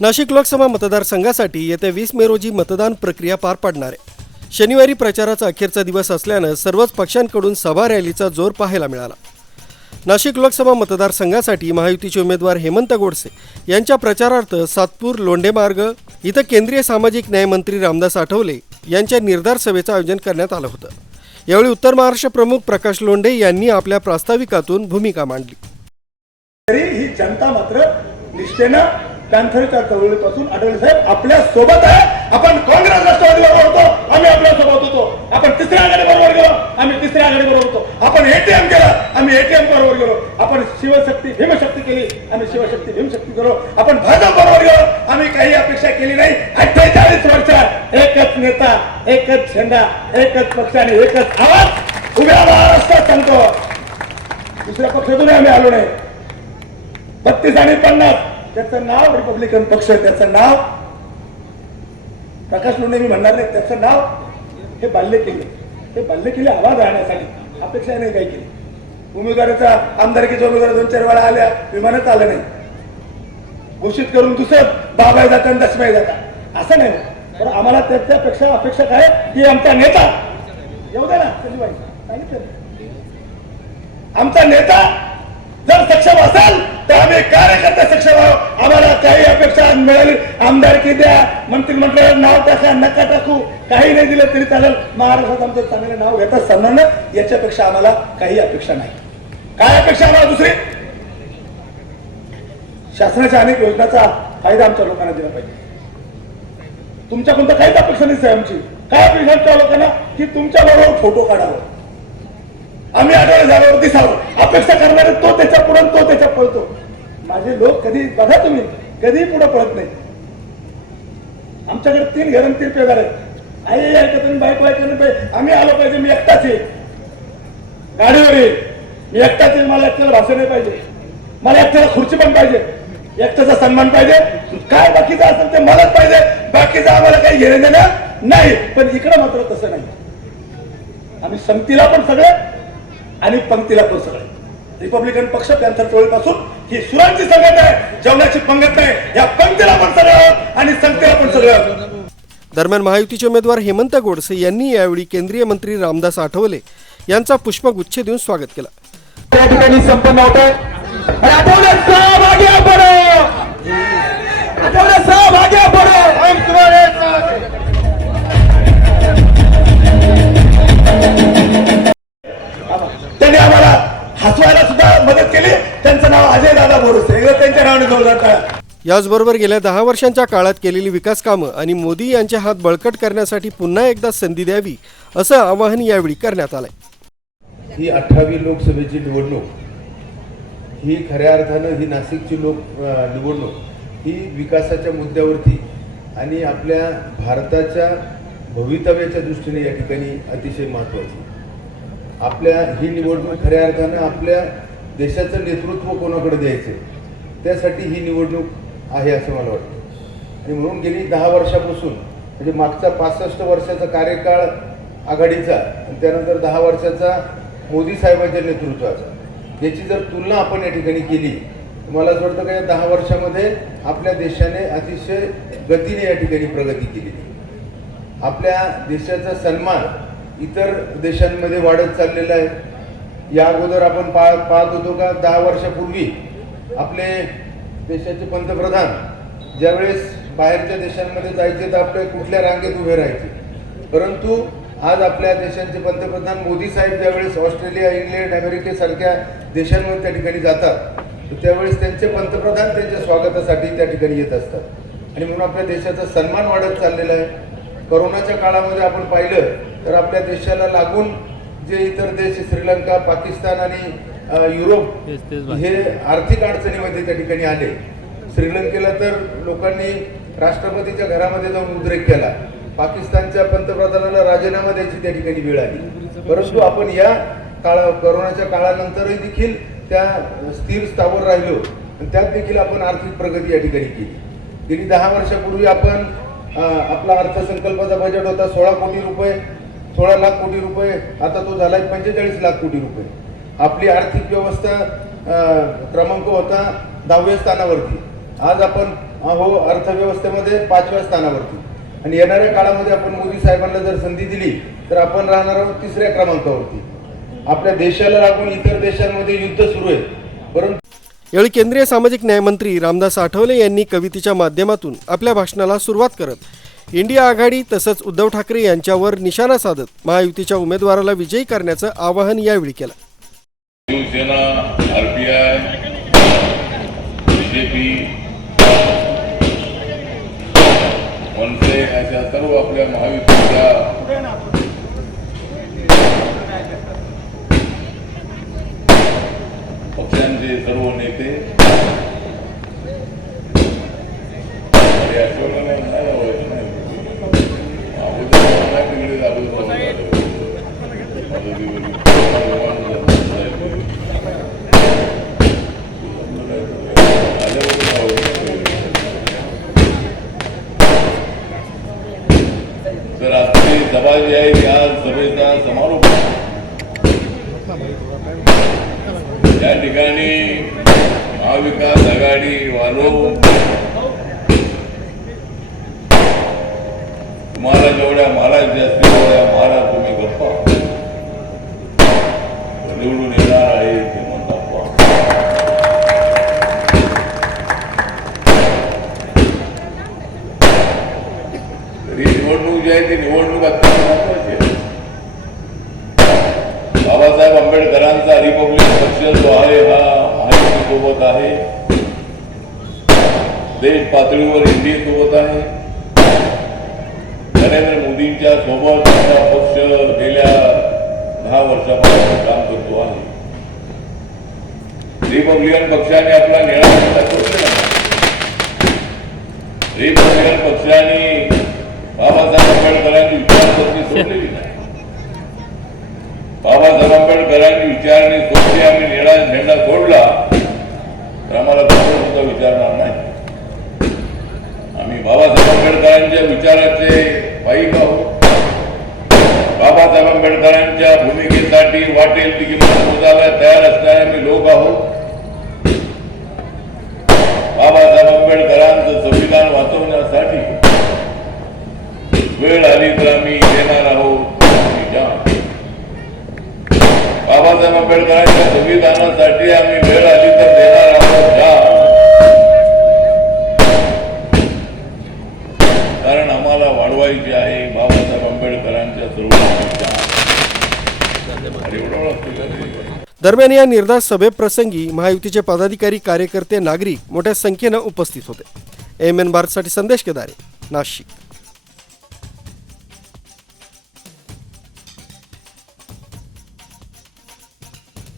नाशिक लोकसभा मतदारसंघासाठी येत्या वीस मे रोजी मतदान प्रक्रिया पार पाडणार आहे. शनिवारी प्रचाराचा अखेरचा दिवस असल्यानं सर्वच पक्षांकडून सभा रॅलीचा जोर पाहायला मिळाला. नाशिक लोकसभा मतदारसंघासाठी महायुतीचे उमेदवार हेमंत गोडसे यांच्या प्रचारार्थ सातपूर लोंढे मार्ग इथं केंद्रीय सामाजिक न्याय मंत्री रामदास आठवले यांच्या निर्धार सभेचं आयोजन करण्यात आलं होतं. यावेळी उत्तर महाराष्ट्र प्रमुख प्रकाश लोंढे यांनी आपल्या प्रास्ताविकातून भूमिका मांडली. तरी ही जनता मात्र निष्ठेनं पॅन्थरच्या चळवळीपासून आठवले साहेब आपल्यासोबत आहे. आपण काँग्रेस राष्ट्रवादी बरोबर होतो आम्ही आपल्यासोबत होतो. आपण तिसऱ्या आघाडी बरोबर गेलो आम्ही तिसऱ्या आघाडी बरोबर होतो. आपण एटीएम केलं आम्ही एटीएम बरोबर गेलो. आपण शिवशक्ती भीमशक्ती केली आम्ही शिवशक्ती भीमशक्ती केलो आपण भाजप बरोबर गेलो आम्ही काही अपेक्षा केली नाही. अठ्ठेचाळीस वर्ष एकच नेता एकच झेंडा एकच पक्ष आणि एकच आवाज उभ्या महाराष्ट्रात सांगतो. दुसऱ्या पक्षातूनही आम्ही आलो नाही. बत्तीस आणि पन्नास. त्याचं नाव रिपब्लिकन पक्ष त्याचं नाव प्रकाश लोंढे मी म्हणणार नाही त्याचं नाव हे बाल्य केले हे बाल्य केले आवाज राहण्यासाठी अपेक्षा नाही काही केली. उमेदवाराचा आमदारकीचा उमेदवार दोन चार वेळा आल्या विमानात आलं नाही. घोषित करून दुसरं बाबाई जाता आणि दशमाई जाता. असं नाही पण आम्हाला त्याच्यापेक्षा अपेक्षा काय? की आमचा नेता. येऊ द्या ना सांगितलं. ना. आमचा नेता जर सक्षम असेल तर आम्ही कार्यकर्ते सक्षम आहोत. आम्हाला काही अपेक्षा मिळेल. आमदारकी द्या. मंत्रिमंडळात नाव टाका नका टाकू. काही नाही दिलं तरी चालेल. महाराष्ट्रात आमचं चांगलं नाव घेतात सन्मान याच्यापेक्षा आम्हाला काही अपेक्षा नाही. काय अपेक्षा आम्हाला दुसरी? शासनाच्या अनेक योजनांचा फायदा आमच्या लोकांना दिला पाहिजे. तुमच्या तर काहीच अपेक्षा नाही आमची. काय अपेक्षा आमच्या लोकांना? की तुमच्या बरोबर फोटो काढावं. आम्ही आठवडे झाल्यावर दिसावं अपेक्षा करणारे तो त्याच्या पुढे तो त्याच्या पळतो माझे लोक कधी बघा तुम्ही कधी पुढे पळत नाही आमच्याकडे तीन घरं तीन पेगार आहेत. आई ऐकत नाही ऐकत नाही आम्ही आलो पाहिजे मी एकटाच आहे. गाडीवर येईल मी एकटाच येईल मला एकट्याला भाषण नाही पाहिजे. मला एकट्याला खुर्ची पण पाहिजे. एकट्याचा सन्मान पाहिजे. काय बाकीचं असेल ते मलाच पाहिजे. बाकीचं आम्हाला काही घेणे देणं नाही. पण इकडं मात्र तसं नाही. आम्ही संगतीला पण सगळे आणि पंक्तीला सगळे रिपब्लिकन पक्ष पॅन्थर चळवळीपासून ही सुरांची संगत आहे जेवणाची पंगत नाही या पंक्तीला पण सगळे आहोत आणि संगतीला पण सगळे. आहोत दरम्यान महायुतीचे उमेदवार हेमंत गोडसे यांनी यावेळी केंद्रीय मंत्री रामदास आठवले यांचा पुष्पगुच्छ देऊन स्वागत केलं. त्या ठिकाणी संपन्न होत आहे. सहभागी आठवड्यात सहभागी पडो याचबरोबर गेल्या दहा वर्षांच्या काळात केलेली विकास कामं आणि मोदी यांचे हात बळकट करण्यासाठी पुन्हा एकदा संधी द्यावी असं आवाहन यावेळी करण्यात आलंय. ही अठरावी लोकसभेची निवडणूक ही खऱ्या अर्थानं ही नाशिकची लोक निवडणूक ही विकासाच्या मुद्द्यावरती आणि आपल्या भारताच्या भवितव्याच्या दृष्टीने या ठिकाणी अतिशय महत्त्वाची. आपल्या ही निवडणूक खऱ्या अर्थानं आपल्या देशाचं नेतृत्व कोणाकडे द्यायचं? त्यासाठी ही निवडणूक आहे असं मला वाटतं. आणि म्हणून गेली दहा वर्षापासून म्हणजे मागचा पासष्ट वर्षाचा कार्यकाळ आघाडीचा आणि त्यानंतर दहा वर्षाचा मोदी साहेबांच्या नेतृत्वाचा. याची जर तुलना आपण या ठिकाणी केली तर मला असं वाटतं का या दहा वर्षामध्ये आपल्या देशाने अतिशय गतीने या ठिकाणी प्रगती केली. आपल्या देशाचा सन्मान इतर देशांमध्ये वाढत चाललेला आहे. या अगोदर आपण पा पाहत होतो का दहा वर्षापूर्वी आपले देशाचे पंतप्रधान ज्यावेळेस बाहेरच्या देशांमध्ये जायचे तर आपले कुठल्या रांगेत उभे राहायचे? परंतु आज आपल्या देशांचे पंतप्रधान मोदी साहेब ज्यावेळेस ऑस्ट्रेलिया इंग्लंड अमेरिकेसारख्या देशांमध्ये त्या ठिकाणी जातात तर त्यावेळेस त्यांचे पंतप्रधान त्यांच्या स्वागतासाठी त्या ठिकाणी येत असतात. आणि म्हणून आपल्या देशाचा सन्मान वाढत चाललेला आहे. करोनाच्या काळामध्ये आपण पाहिलं तर आपल्या देशाला लागून जे इतर देश श्रीलंका पाकिस्तान आणि युरोप हे आर्थिक अडचणीमध्ये त्या ठिकाणी आले. श्रीलंकेला तर लोकांनी राष्ट्रपतीच्या घरामध्ये जाऊन उद्रेक केला. पाकिस्तानच्या पंतप्रधानाला राजीनामा द्यायची त्या ठिकाणी वेळ आली. परंतु आपण या काळा करोनाच्या काळानंतरही देखील त्या स्थिर स्थावर राहिलो. आणि त्यात देखील आपण आर्थिक प्रगती या ठिकाणी केली. गेली दहा वर्षापूर्वी आपण आपला अर्थसंकल्पाचा बजेट होता सोळा कोटी रुपये सोळा लाख कोटी रुपये. आता तो झालाय पंचेचाळीस लाख कोटी रुपये. आपली आर्थिक व्यवस्था क्रमांक होता दहाव्या स्थानावरती. आज आपण हो अर्थव्यवस्थेमध्ये पाचव्या स्थानावरती. आणि येणाऱ्या काळामध्ये आपण मोदी साहेबांना जर संधी दिली तर आपण राहणार आहोत तिसऱ्या क्रमांकावरती. आपल्या देशाला लागून इतर देशांमध्ये युद्ध सुरू आहे. परंतु यावेळी केंद्रीय सामाजिक न्यायमंत्री रामदास आठवले यांनी कवितेच्या माध्यमातून आपल्या भाषणाला सुरुवात करत इंडिया आघाडी तसंच उद्धव ठाकरे यांच्यावर निशाणा साधत महायुतीच्या उमेदवाराला विजयी करण्याचं आवाहन यावेळी केलं. Shiv Sena R P I BJP MNS अशा सर्व आपल्या महायुतीच्या पक्षांचे सर्व नेते अगोदर तिकडे अगोदर या ठिकाणी महाविकास आघाडी वालो तुम्हाला जेवढ्या महाराज जास्ती तेवढ्या महाराज तुम्ही गप्पा. निवडून येणार आहे ते म्हणतात तरी निवडणूक जी आहे ती निवडणूक अत्यंत महत्वाची आहे. बाबासाहेब आंबेडकरांचा रिपब्लिक पक्ष जो आहे हा महायुती सोबत आहे. देश पातळीवर इंडिया सोबत आहे. नरेंद्र मोदींच्या सोबत आपला पक्ष गेल्या दहा वर्षापासून काम करतो आहे. रिपब्लिकन पक्षाने आपला निर्णय रिपब्लिकन पक्षाने बाबासाहेब आंबेडकरांची विचारसरणी सोडलेली. बाबासाहेब आंबेडकरांनी विचारणी सोडली आम्ही निळा झेंडा सोडला तर आम्हाला कोण सुद्धा विचारणार नाही. आम्ही बाबासाहेब आंबेडकरांच्या विचाराचे पायी आहोत बाबासाहेब आंबेडकरांच्या भूमिकेसाठी वाटेल ती किंमत मोजायला आंबेडकरांच्या संविधानासाठी आम्ही वेळ आली तर देणार आहोत का? कारण आम्हाला वाढवायची आहे बाबासाहेब आंबेडकरांच्या सर्वांची दरम्यान या निर्धास सभेप्रसंगी महायुतीचे पदाधिकारी कार्यकर्ते नागरिक मोठ्या संख्येनं उपस्थित होते. एम एन भारतसाठी संदेश केदारे नाशिक.